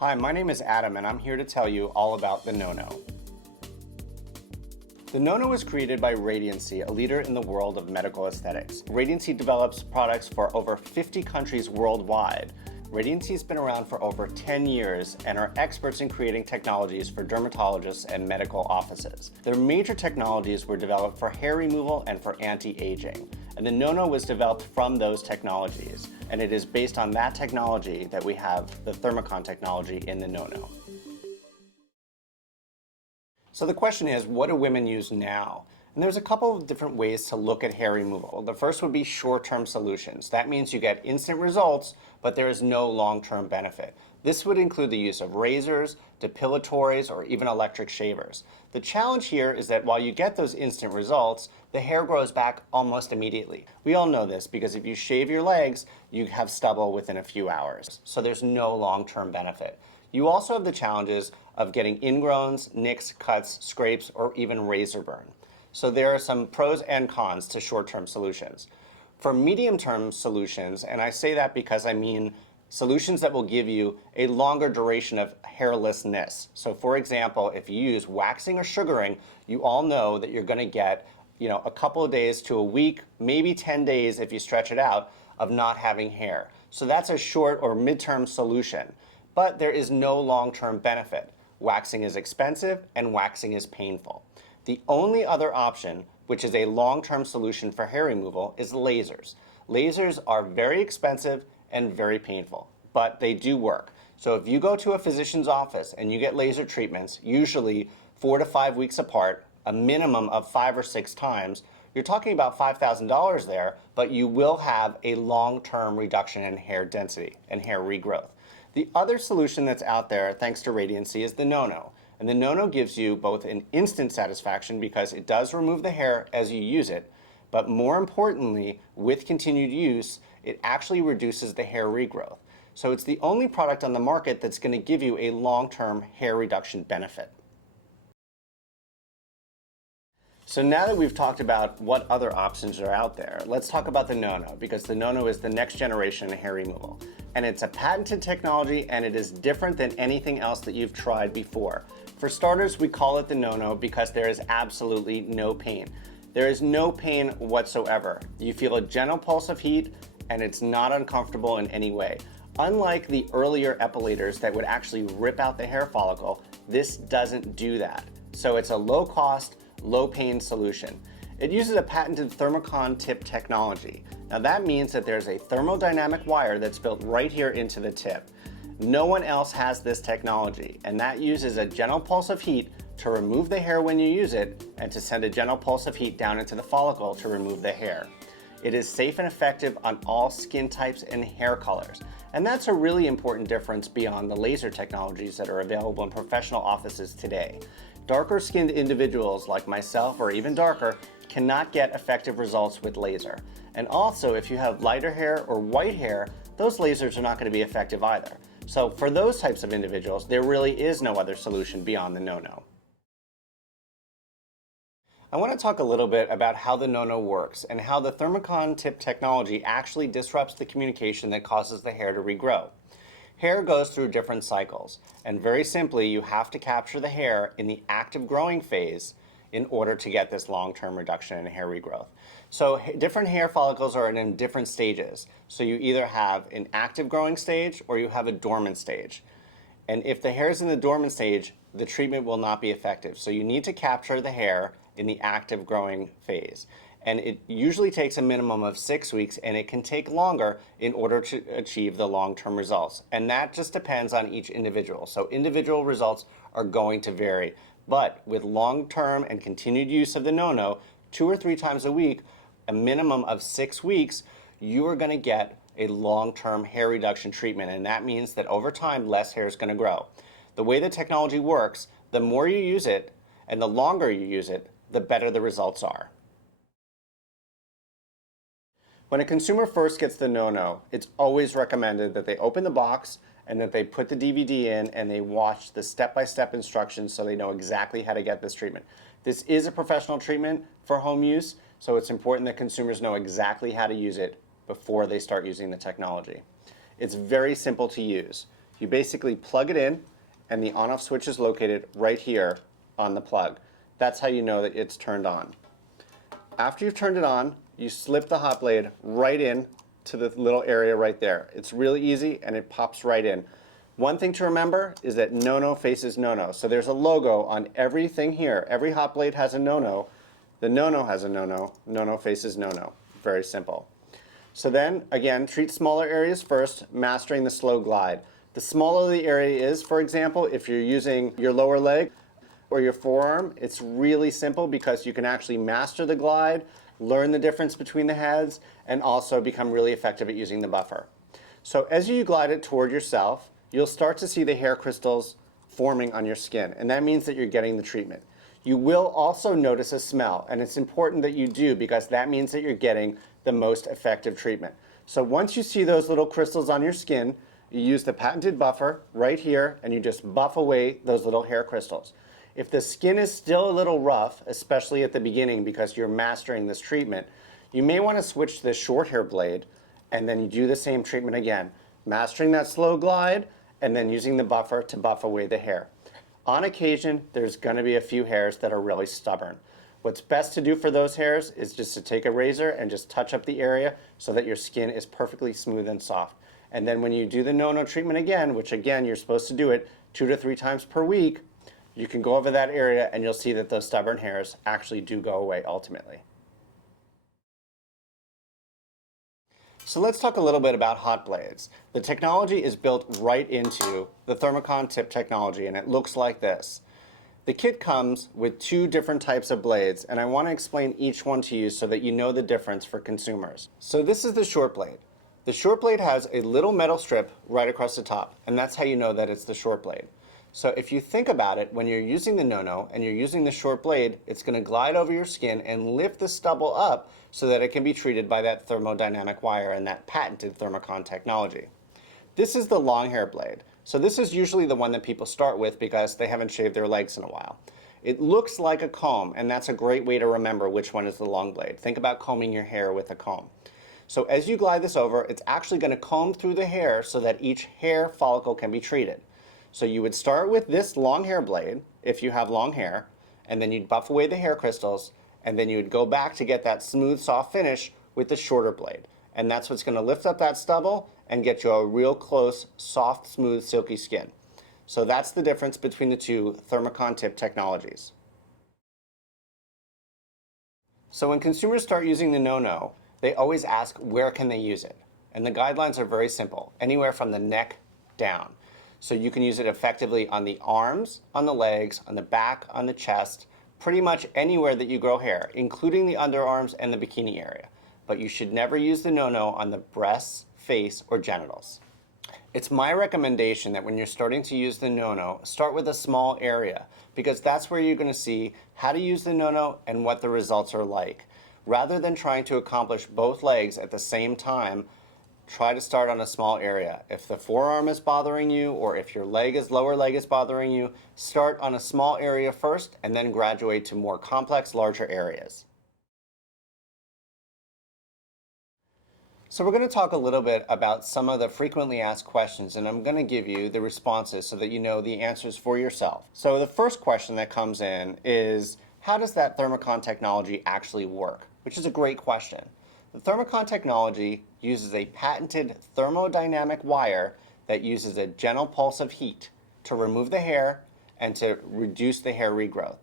Hi, my name is Adam and I'm here to tell you all about the NO.mov. The NO.mov was created by Radiancy, a leader in the world of medical aesthetics. Radiancy develops products for over 50 countries worldwide. Radiancy has been around for over 10 years and are experts in creating technologies for dermatologists and medical offices. Their major technologies were developed for hair removal and for anti-aging. And the NO.mov was developed from those technologies. And it is based on that technology that we have the Thermocon technology in the NO.mov. So the question is, what do women use now? And there's a couple of different ways to look at hair removal. The first would be short-term solutions. That means you get instant results, but there is no long-term benefit. This would include the use of razors, depilatories, or even electric shavers. The challenge here is that while you get those instant results, the hair grows back almost immediately. We all know this because if you shave your legs, you have stubble within a few hours. So there's no long-term benefit. You also have the challenges of getting ingrowns, nicks, cuts, scrapes, or even razor burn. So there are some pros and cons to short-term solutions. For medium-term solutions, and I say that because I mean solutions that will give you a longer duration of hairlessness. So for example, if you use waxing or sugaring, you all know that you're going to get a couple of days to a week, maybe 10 days if you stretch it out, of not having hair. So that's a short or mid-term solution. But there is no long-term benefit. Waxing is expensive and waxing is painful. The only other option, which is a long-term solution for hair removal, is lasers. Lasers are very expensive and very painful, but they do work. So if you go to a physician's office and you get laser treatments, usually 4 to 5 weeks apart, a minimum of 5 or 6 times, you're talking about $5,000 there, but you will have a long-term reduction in hair density and hair regrowth. The other solution that's out there, thanks to Radiancy, is the NO.mov. And the NO.mov gives you both an instant satisfaction because it does remove the hair as you use it, but more importantly, with continued use, it actually reduces the hair regrowth. So it's the only product on the market that's going to give you a long-term hair reduction benefit. So now that we've talked about what other options are out there, let's talk about the NO.mov, because the NO.mov is the next generation of hair removal. And it's a patented technology and it is different than anything else that you've tried before. For starters, we call it the NO.mov because there is absolutely no pain. There is no pain whatsoever. You feel a gentle pulse of heat and it's not uncomfortable in any way. Unlike the earlier epilators that would actually rip out the hair follicle, this doesn't do that. So it's a low cost, low pain solution. It uses a patented Thermocon tip technology. Now that means that there's a thermodynamic wire that's built right here into the tip. No one else has this technology, and that uses a gentle pulse of heat to remove the hair when you use it and to send a gentle pulse of heat down into the follicle to remove the hair. It is safe and effective on all skin types and hair colors. And that's a really important difference beyond the laser technologies that are available in professional offices today. Darker skinned individuals like myself or even darker cannot get effective results with laser. And also, if you have lighter hair or white hair, those lasers are not going to be effective either. So for those types of individuals, there really is no other solution beyond the NO.mov. I want to talk a little bit about how the NO.mov works and how the Thermocon tip technology actually disrupts the communication that causes the hair to regrow. Hair goes through different cycles, and very simply, you have to capture the hair in the active growing phase in order to get this long-term reduction in hair regrowth. So different hair follicles are in different stages. So you either have an active growing stage or you have a dormant stage. And if the hair is in the dormant stage, the treatment will not be effective. So you need to capture the hair in the active growing phase. And it usually takes a minimum of 6 weeks, and it can take longer in order to achieve the long-term results. And that just depends on each individual. So individual results are going to vary. But with long-term and continued use of the NO.mov, 2 or 3 times a week, a minimum of 6 weeks, you are going to get a long-term hair reduction treatment. And that means that over time, less hair is going to grow. The way the technology works, the more you use it and the longer you use it, the better the results are. When a consumer first gets the NO.mov, it's always recommended that they open the box and that they put the DVD in and they watch the step-by-step instructions so they know exactly how to get this treatment. This is a professional treatment for home use, so it's important that consumers know exactly how to use it before they start using the technology. It's very simple to use. You basically plug it in, and the on-off switch is located right here on the plug. That's how you know that it's turned on. After you've turned it on, you slip the hot blade right in to the little area right there. It's really easy and it pops right in. One thing to remember is that no-no faces no-no. So there's a logo on everything here. Every hot blade has a no-no. The no-no has a no-no. No-no faces no-no. Very simple. So then, again, treat smaller areas first, mastering the slow glide. The smaller the area is, for example, if you're using your lower leg or your forearm, it's really simple because you can actually master the glide, learn the difference between the heads, and also become really effective at using the buffer. So as you glide it toward yourself, you'll start to see the hair crystals forming on your skin, and that means that you're getting the treatment. You will also notice a smell, and it's important that you do because that means that you're getting the most effective treatment. So once you see those little crystals on your skin, you use the patented buffer right here, and you just buff away those little hair crystals. If the skin is still a little rough, especially at the beginning because you're mastering this treatment, you may want to switch to the short hair blade, and then you do the same treatment again, mastering that slow glide, and then using the buffer to buff away the hair. On occasion, there's going to be a few hairs that are really stubborn. What's best to do for those hairs is just to take a razor and just touch up the area so that your skin is perfectly smooth and soft. And then when you do the no-no treatment again, which again, you're supposed to do it 2 to 3 times per week, you can go over that area and you'll see that those stubborn hairs actually do go away ultimately. So let's talk a little bit about hot blades. The technology is built right into the Thermocon tip technology, and it looks like this. The kit comes with 2 different types of blades, and I want to explain each one to you so that you know the difference for consumers. So this is the short blade. The short blade has a little metal strip right across the top, and that's how you know that it's the short blade. So if you think about it, when you're using the no-no and you're using the short blade, it's going to glide over your skin and lift the stubble up so that it can be treated by that thermodynamic wire and that patented Thermocon technology. This is the long hair blade. So this is usually the one that people start with because they haven't shaved their legs in a while. It looks like a comb, and that's a great way to remember which one is the long blade. Think about combing your hair with a comb. So as you glide this over, it's actually going to comb through the hair so that each hair follicle can be treated. So you would start with this long hair blade, if you have long hair, and then you'd buff away the hair crystals, and then you would go back to get that smooth, soft finish with the shorter blade. And that's what's going to lift up that stubble and get you a real close, soft, smooth, silky skin. So that's the difference between the 2 Thermocon tip technologies. So when consumers start using the no-no, they always ask where can they use it? And the guidelines are very simple, anywhere from the neck down. So you can use it effectively on the arms, on the legs, on the back, on the chest, pretty much anywhere that you grow hair, including the underarms and the bikini area. But you should never use the no-no on the breasts, face, or genitals. It's my recommendation that when you're starting to use the no-no, start with a small area because that's where you're going to see how to use the no-no and what the results are like. Rather than trying to accomplish both legs at the same time, try to start on a small area. If the forearm is bothering you or if your lower leg is bothering you, start on a small area first and then graduate to more complex, larger areas. So we're going to talk a little bit about some of the frequently asked questions, and I'm going to give you the responses so that you know the answers for yourself. So the first question that comes in is, how does that Thermocon technology actually work? Which is a great question. The Thermocon technology uses a patented thermodynamic wire that uses a gentle pulse of heat to remove the hair and to reduce the hair regrowth.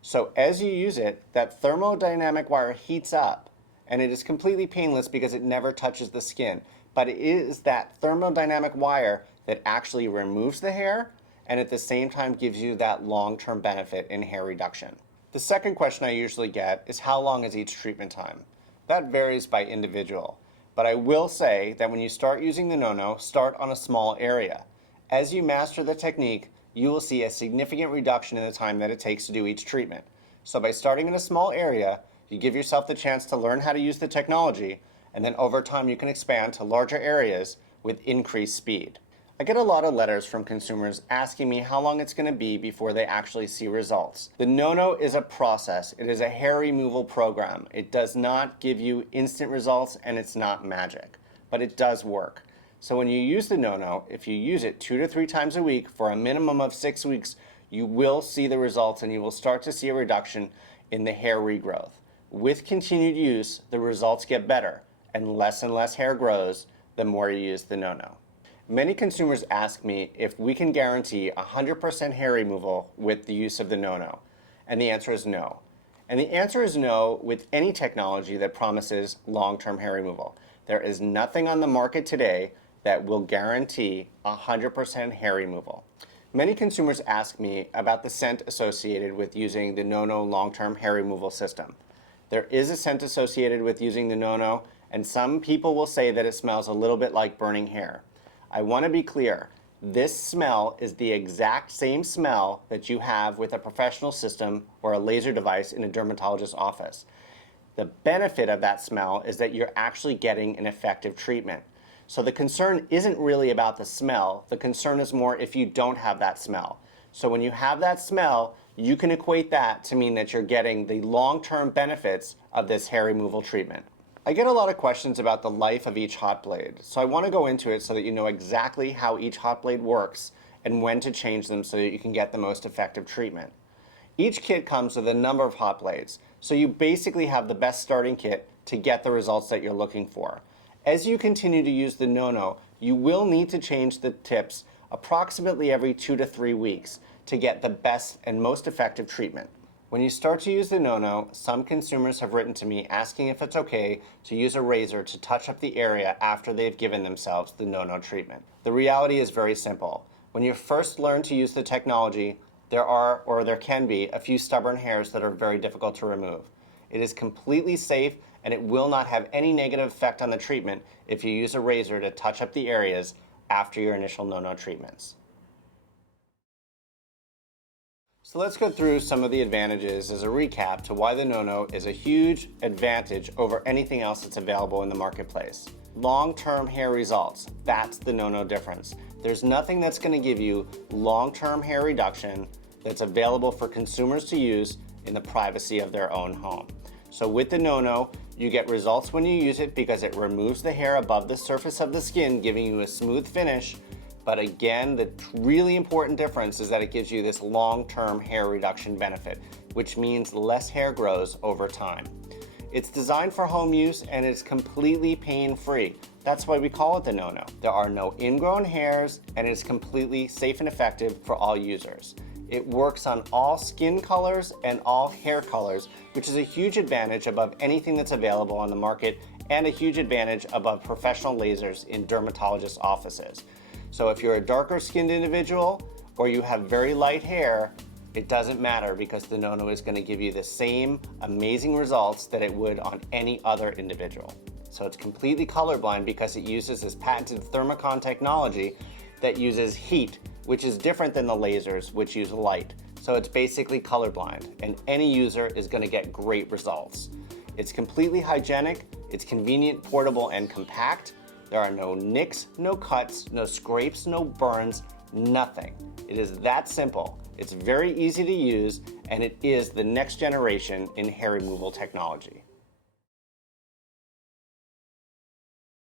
So as you use it, that thermodynamic wire heats up, and it is completely painless because it never touches the skin. But it is that thermodynamic wire that actually removes the hair and at the same time gives you that long-term benefit in hair reduction. The second question I usually get is how long is each treatment time? That varies by individual, but I will say that when you start using the no-no, start on a small area. As you master the technique, you will see a significant reduction in the time that it takes to do each treatment. So by starting in a small area, you give yourself the chance to learn how to use the technology, and then over time you can expand to larger areas with increased speed. I get a lot of letters from consumers asking me how long it's going to be before they actually see results. The no-no is a process. It is a hair removal program. It does not give you instant results and it's not magic, but it does work. So when you use the No.no, if you use it 2 to 3 times a week for a minimum of 6 weeks, you will see the results and you will start to see a reduction in the hair regrowth. With continued use, the results get better and less hair grows the more you use the No.no. Many consumers ask me if we can guarantee 100% hair removal with the use of the No.no, and the answer is no. And the answer is no with any technology that promises long-term hair removal. There is nothing on the market today that will guarantee 100% hair removal. Many consumers ask me about the scent associated with using the No.no long-term hair removal system. There is a scent associated with using the No.no, and some people will say that it smells a little bit like burning hair. I want to be clear, this smell is the exact same smell that you have with a professional system or a laser device in a dermatologist's office. The benefit of that smell is that you're actually getting an effective treatment. So the concern isn't really about the smell, the concern is more if you don't have that smell. So when you have that smell, you can equate that to mean that you're getting the long-term benefits of this hair removal treatment. I get a lot of questions about the life of each hot blade, so I want to go into it so that you know exactly how each hot blade works and when to change them so that you can get the most effective treatment. Each kit comes with a number of hot blades, so you basically have the best starting kit to get the results that you're looking for. As you continue to use the No.no, you will need to change the tips approximately every 2 to 3 weeks to get the best and most effective treatment. When you start to use the No.no, some consumers have written to me asking if it's okay to use a razor to touch up the area after they've given themselves the No.no treatment. The reality is very simple. When you first learn to use the technology, there can be a few stubborn hairs that are very difficult to remove. It is completely safe and it will not have any negative effect on the treatment if you use a razor to touch up the areas after your initial No.no treatments. So let's go through some of the advantages as a recap to why the No.no is a huge advantage over anything else that's available in the marketplace. Long-term hair results, that's the No.no difference. There's nothing that's going to give you long-term hair reduction that's available for consumers to use in the privacy of their own home. So with the No.no, you get results when you use it because it removes the hair above the surface of the skin, giving you a smooth finish. But again, the really important difference is that it gives you this long-term hair reduction benefit, which means less hair grows over time. It's designed for home use and it's completely pain-free. That's why we call it the No.no. There are no ingrown hairs and it's completely safe and effective for all users. It works on all skin colors and all hair colors, which is a huge advantage above anything that's available on the market and a huge advantage above professional lasers in dermatologist offices. So if you're a darker skinned individual or you have very light hair, it doesn't matter because the No.no is going to give you the same amazing results that it would on any other individual. So it's completely colorblind because it uses this patented thermocon technology that uses heat, which is different than the lasers, which use light. So it's basically colorblind, and any user is going to get great results. It's completely hygienic, it's convenient, portable, and compact. There are no nicks, no cuts, no scrapes, no burns, nothing. It is that simple. It's very easy to use, and it is the next generation in hair removal technology.